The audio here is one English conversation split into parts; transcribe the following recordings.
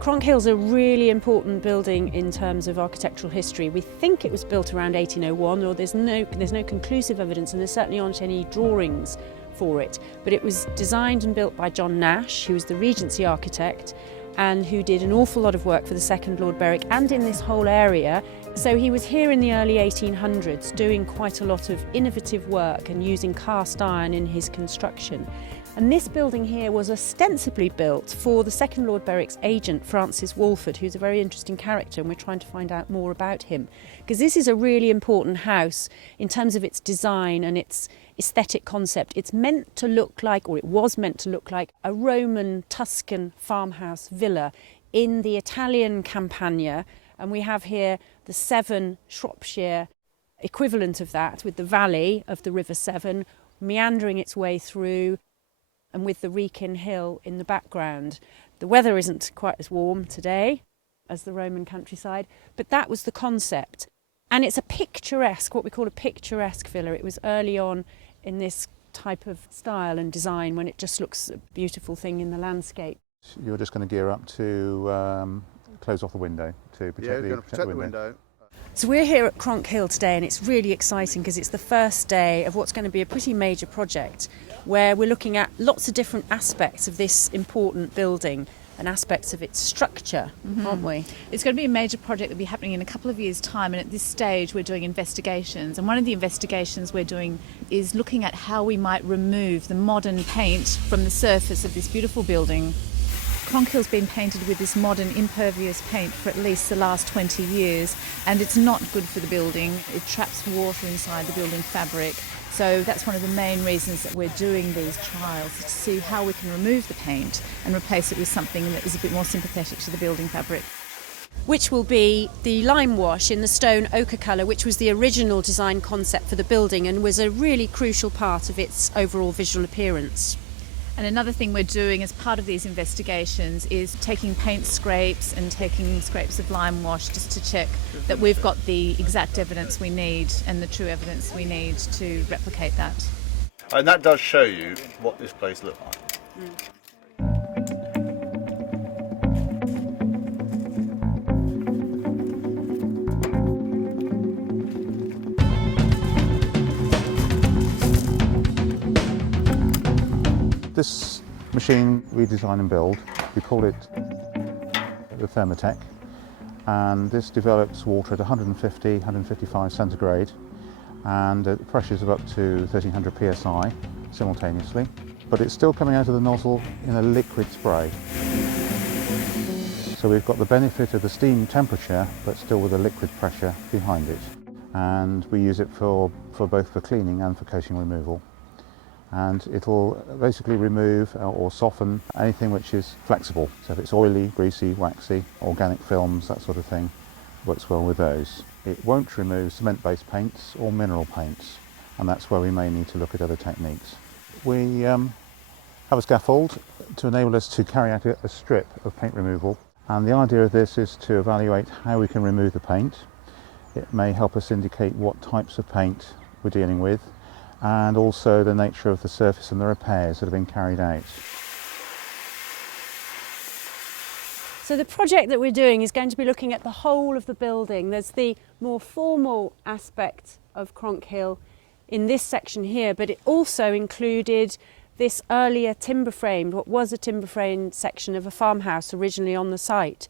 Cronkhill's a really important building in terms of architectural history. We think it was built around 1801, or there's no conclusive evidence, and there certainly aren't any drawings for it. But it was designed and built by John Nash, who was the Regency architect and who did an awful lot of work for the second Lord Berwick and in this whole area. So he was here in the early 1800s doing quite a lot of innovative work and using cast iron in his construction. And this building here was ostensibly built for the second Lord Berwick's agent, Francis Walford, who's a very interesting character, and we're trying to find out more about him. Because this is a really important house in terms of its design and its aesthetic concept. It's meant to look like, or it was meant to look like, a Roman Tuscan farmhouse villa in the Italian Campagna. And we have here the Severn, Shropshire equivalent of that, with the valley of the River Severn meandering its way through, and with the Wrekin Hill in the background. The weather isn't quite as warm today as the Roman countryside, but that was the concept. And it's a picturesque, what we call a picturesque villa. It was early on in this type of style and design when it just looks a beautiful thing in the landscape. You're just going to gear up to close off the window to protect, we're going to protect the window. So we're here at Cronkhill today, and it's really exciting because it's the first day of what's going to be a pretty major project where we're looking at lots of different aspects of this important building and aspects of its structure, aren't we? It's going to be a major project that will be happening in a couple of years' time, and at this stage we're doing investigations, and one of the investigations we're doing is looking at how we might remove the modern paint from the surface of this beautiful building. Cronkhill's been painted with this modern impervious paint for at least the last 20 years, and it's not good for the building. It traps water inside the building fabric. So that's one of the main reasons that we're doing these trials, to see how we can remove the paint and replace it with something that is a bit more sympathetic to the building fabric. Which will be the lime wash in the stone ochre colour, which was the original design concept for the building and was a really crucial part of its overall visual appearance. And another thing we're doing as part of these investigations is taking paint scrapes and taking scrapes of lime wash just to check that we've got the exact evidence we need and the true evidence we need to replicate that. And that does show you what this place looked like. This machine we design and build, we call it the Thermotech, and this develops water at 150, 155 centigrade, and at pressures of up to 1300 psi simultaneously, but it's still coming out of the nozzle in a liquid spray. So we've got the benefit of the steam temperature, but still with a liquid pressure behind it, and we use it for both for cleaning and for coating removal. And it'll basically remove or soften anything which is flexible. So if it's oily, greasy, waxy, organic films, that sort of thing, works well with those. It won't remove cement-based paints or mineral paints, and that's where we may need to look at other techniques. We have a scaffold to enable us to carry out a strip of paint removal, and the idea of this is to evaluate how we can remove the paint. It may help us indicate what types of paint we're dealing with, and also the nature of the surface and the repairs that have been carried out. So the project that we're doing is going to be looking at the whole of the building. There's the more formal aspect of Cronkhill in this section here, but it also included this earlier timber framed, what was a timber framed section of a farmhouse originally on the site.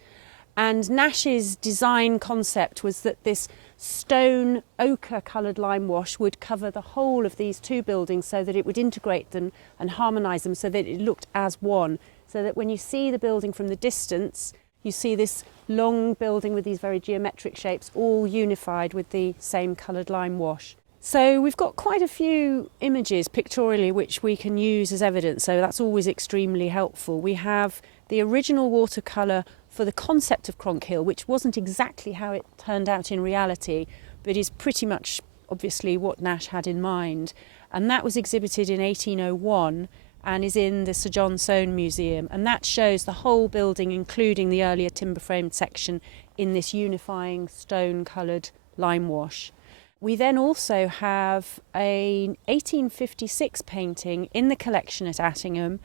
And Nash's design concept was that this stone ochre coloured lime wash would cover the whole of these two buildings so that it would integrate them and harmonise them so that it looked as one. So that when you see the building from the distance, you see this long building with these very geometric shapes all unified with the same coloured lime wash. So we've got quite a few images pictorially which we can use as evidence, so that's always extremely helpful. We have the original watercolour for the concept of Cronkhill, which wasn't exactly how it turned out in reality, but is pretty much obviously what Nash had in mind. And that was exhibited in 1801 and is in the Sir John Soane Museum. And that shows the whole building, including the earlier timber-framed section, in this unifying stone-coloured lime wash. We then also have an 1856 painting in the collection at Attingham,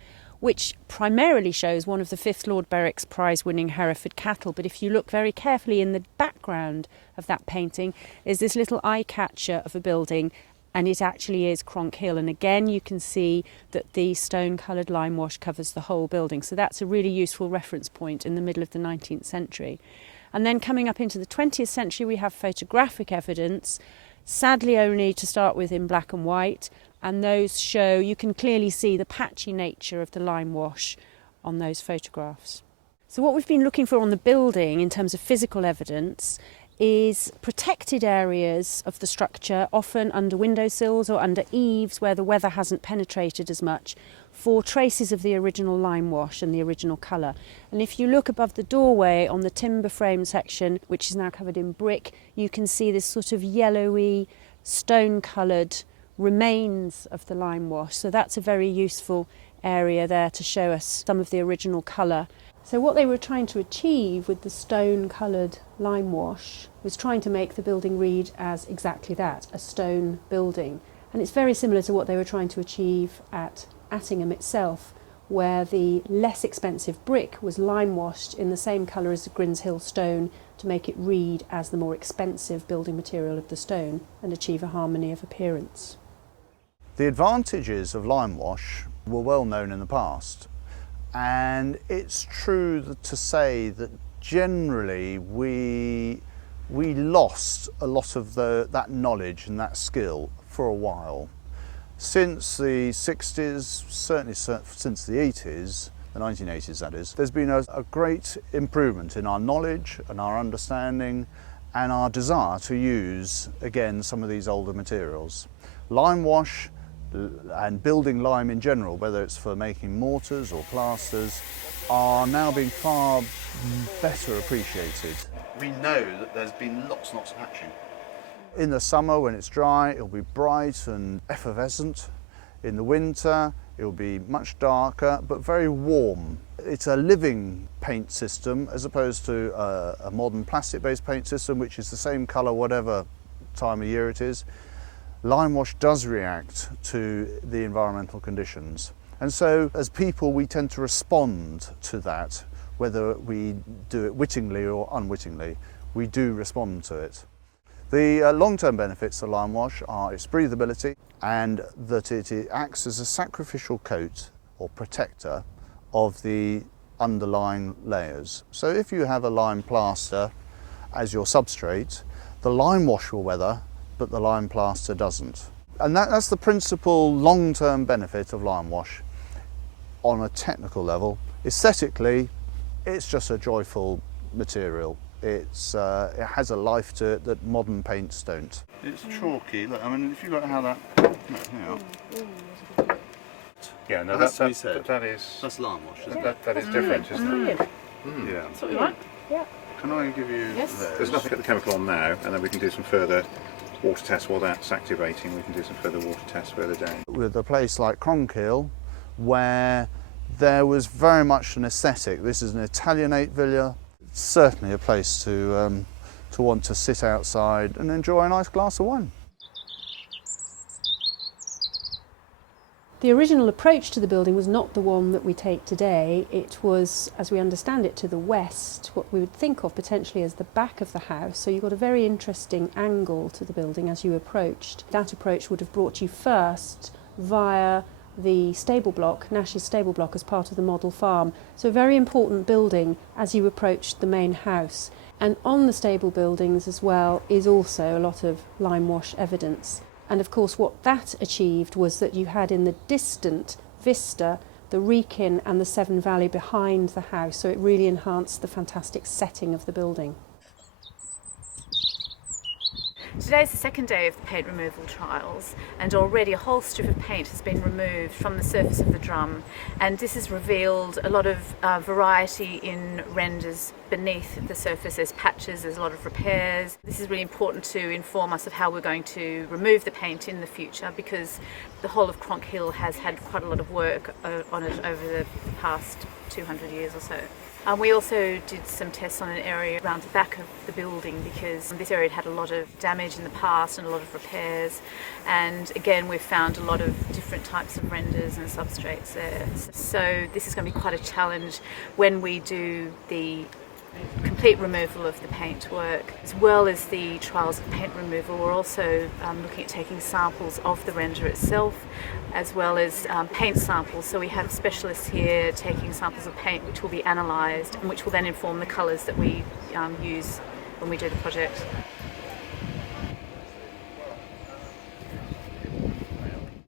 which primarily shows one of the 5th Lord Berwick's prize-winning Hereford cattle. But if you look very carefully in the background of that painting is this little eye-catcher of a building, and it actually is Cronkhill. And again, you can see that the stone-coloured lime wash covers the whole building. So that's a really useful reference point in the middle of the 19th century. And then coming up into the 20th century, we have photographic evidence, sadly only to start with in black and white. And those show, you can clearly see the patchy nature of the lime wash on those photographs. So what we've been looking for on the building in terms of physical evidence is protected areas of the structure, often under windowsills or under eaves where the weather hasn't penetrated as much, for traces of the original lime wash and the original colour. And if you look above the doorway on the timber frame section, which is now covered in brick, you can see this sort of yellowy, stone-coloured remains of the lime wash. So that's a very useful area there to show us some of the original colour. So what they were trying to achieve with the stone-coloured lime wash was trying to make the building read as exactly that, a stone building. And it's very similar to what they were trying to achieve at Attingham itself, where the less expensive brick was lime washed in the same colour as the Grins Hill stone to make it read as the more expensive building material of the stone and achieve a harmony of appearance. The advantages of lime wash were well known in the past. And it's true to say that generally we lost a lot of that knowledge and that skill for a while. Since the 60s, certainly since the 80s, the 1980s that is, there's been a great improvement in our knowledge and our understanding and our desire to use, again, some of these older materials. Lime wash and building lime in general, whether it's for making mortars or plasters, are now being far better appreciated. We know that there's been lots and lots of hatching. In the summer when it's dry, it'll be bright and effervescent. In the winter, it'll be much darker but very warm. It's a living paint system as opposed to a modern plastic-based paint system, which is the same colour whatever time of year it is. Lime wash does react to the environmental conditions. And so as people we tend to respond to that, whether we do it wittingly or unwittingly, we do respond to it. The long-term benefits of lime wash are its breathability and that it acts as a sacrificial coat or protector of the underlying layers. So if you have a lime plaster as your substrate, the lime wash will weather, but the lime plaster doesn't. And that's the principal long-term benefit of lime wash on a technical level. Aesthetically, it's just a joyful material. It has a life to it that modern paints don't. It's chalky. Look, I mean, if you look at how that... Yeah, no, that's what he that said. That's lime wash, isn't it? that is different, isn't it? Yeah. That's what we want. Yeah. Can I give you Yes. those? There's nothing at the chemical on now, and then we can do some further water tests while that's activating. We can do some further water tests further down. With a place like Cronkhill, where there was very much an aesthetic. This is an Italianate villa. It's certainly a place to want to sit outside and enjoy a nice glass of wine. The original approach to the building was not the one that we take today. It was, as we understand it, to the west, what we would think of potentially as the back of the house. So you've got a very interesting angle to the building as you approached. That approach would have brought you first via the stable block, Nash's stable block, as part of the model farm. So a very important building as you approached the main house. And on the stable buildings as well is also a lot of lime wash evidence. And of course what that achieved was that you had in the distant vista the Wrekin and the Severn Valley behind the house, so it really enhanced the fantastic setting of the building. Today's the second day of the paint removal trials, and already a whole strip of paint has been removed from the surface of the drum, and this has revealed a lot of variety in renders beneath the surface. There's patches, there's a lot of repairs. This is really important to inform us of how we're going to remove the paint in the future, because the whole of Cronkhill has had quite a lot of work on it over the past 200 years or so. We also did some tests on an area around the back of the building because this area had a lot of damage in the past and a lot of repairs, and again we've found a lot of different types of renders and substrates there. So this is going to be quite a challenge when we do the complete removal of the paintwork. As well as the trials of paint removal, we're also looking at taking samples of the render itself as well as paint samples. So we have specialists here taking samples of paint which will be analysed and which will then inform the colours that we use when we do the project.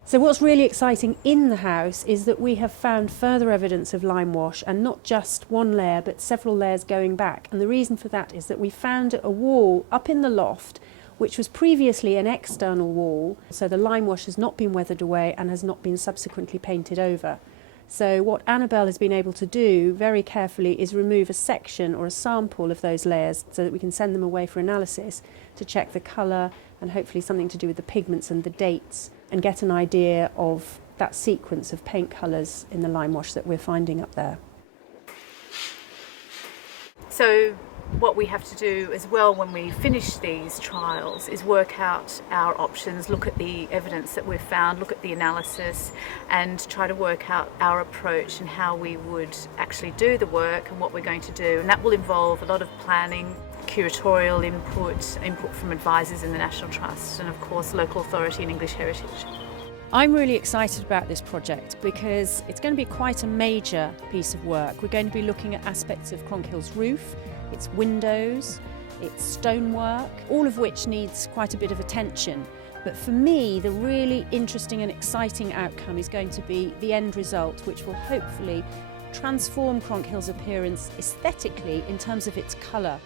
So what's really exciting in the house is that we have found further evidence of lime wash, and not just one layer but several layers going back. And the reason for that is that we found a wall up in the loft which was previously an external wall, so the lime wash has not been weathered away and has not been subsequently painted over. So what Annabelle has been able to do very carefully is remove a section or a sample of those layers so that we can send them away for analysis to check the colour and hopefully something to do with the pigments and the dates, and get an idea of that sequence of paint colours in the lime wash that we're finding up there. So what we have to do as well when we finish these trials is work out our options, look at the evidence that we've found, look at the analysis, and try to work out our approach and how we would actually do the work and what we're going to do. And that will involve a lot of planning, curatorial input from advisors in the National Trust, and of course local authority and English heritage. I'm really excited about this project because it's going to be quite a major piece of work. We're going to be looking at aspects of Cronkhill's roof, its windows, its stonework, all of which needs quite a bit of attention. But for me, the really interesting and exciting outcome is going to be the end result, which will hopefully transform Cronkhill's appearance aesthetically in terms of its colour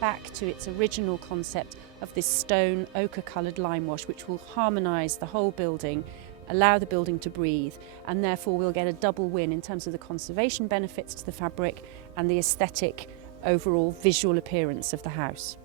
back to its original concept of this stone ochre-coloured lime wash, which will harmonise the whole building, allow the building to breathe, and therefore we'll get a double win in terms of the conservation benefits to the fabric and the aesthetic overall visual appearance of the house.